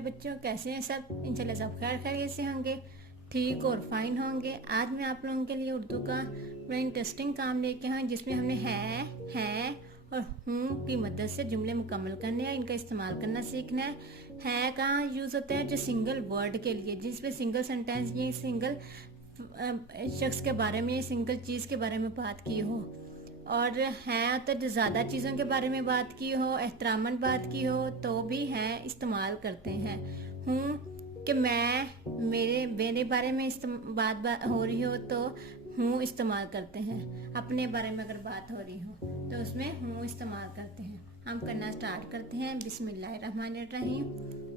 प्यारे बच्चों, कैसे हैं सब? इंशाल्लाह सब खैर खैरियत से होंगे, ठीक और फाइन होंगे। आज मैं आप लोगों के लिए उर्दू का बड़ा इंटरेस्टिंग काम लेके आए जिसमें हमने है और हूँ की मदद से जुमले मुकम्मल करने हैं, इनका इस्तेमाल करना सीखना है कहाँ यूज़ होता है? जो सिंगल वर्ड के लिए, जिसमें सिंगल सेंटेंस, ये सिंगल शख्स के बारे में, ये सिंगल चीज़ के बारे में बात की हो। और है तो जो ज़्यादा चीज़ों के बारे में बात की हो, एहतरामन बात की हो, तो भी है इस्तेमाल करते हैं। हूँ कि मेरे बारे में बात हो रही हो तो हूँ इस्तेमाल करते हैं। अपने बारे में अगर बात हो रही हो तो उसमें हूँ इस्तेमाल करते हैं। हम करना स्टार्ट करते हैं। बिस्मिल्लाहिर्रहमानिर्रहीम।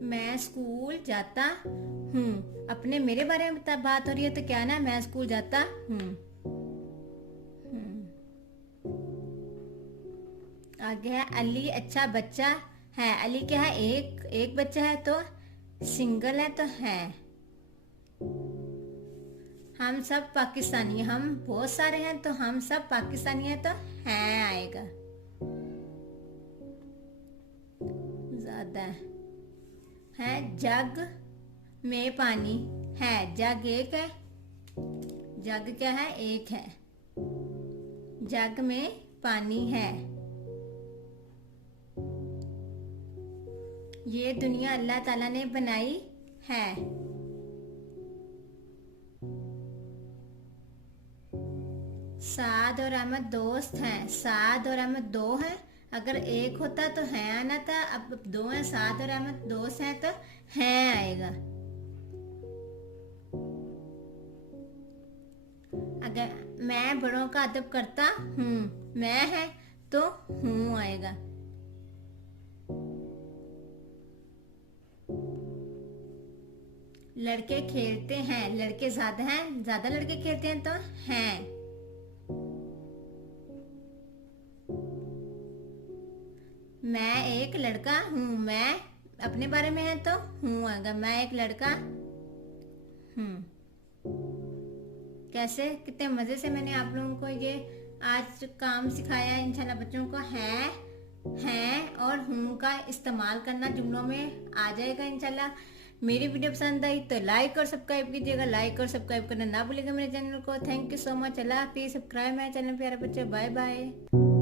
मैं स्कूल जाता हूँ। अपने मेरे बारे में बात हो रही है तो क्या ना, मैं स्कूल जाता हूँ। आगे है अली अच्छा बच्चा है। अली क्या है? एक बच्चा है तो सिंगल है तो है। हम सब पाकिस्तानी, हम बहुत सारे हैं तो हम सब पाकिस्तानी है तो है आएगा। ज्यादा है जग में पानी है। जग एक है, जग क्या है? एक है। जग में पानी है। ये दुनिया अल्लाह ताला ने बनाई है। साद और अहमद दोस्त हैं। साद और अहमद दो हैं। अगर एक होता तो है आना था, अब दो हैं, साद और अहमद दोस्त हैं तो है आएगा। अगर मैं बड़ों का अदब करता हूँ, मैं है तो हूँ आएगा। लड़के खेलते हैं। लड़के ज्यादा हैं, ज्यादा लड़के खेलते हैं तो हैं। मैं एक लड़का हूँ। मैं अपने बारे में है तो हूँ आएगा। मैं एक लड़का हूँ। कैसे कितने मजे से मैंने आप लोगों को ये आज काम सिखाया। इंशाल्लाह बच्चों को है और हूँ का इस्तेमाल करना जुमलों में आ जाएगा इंशाल्लाह। मेरी वीडियो पसंद आई तो लाइक और सब्सक्राइब कीजिएगा। लाइक और सब्सक्राइब करना ना भूलिएगा मेरे चैनल को। Thank you so much. अल्लाह हाफिज़। सब्सक्राइब मेरे चैनल प्यारे बच्चे। Bye bye.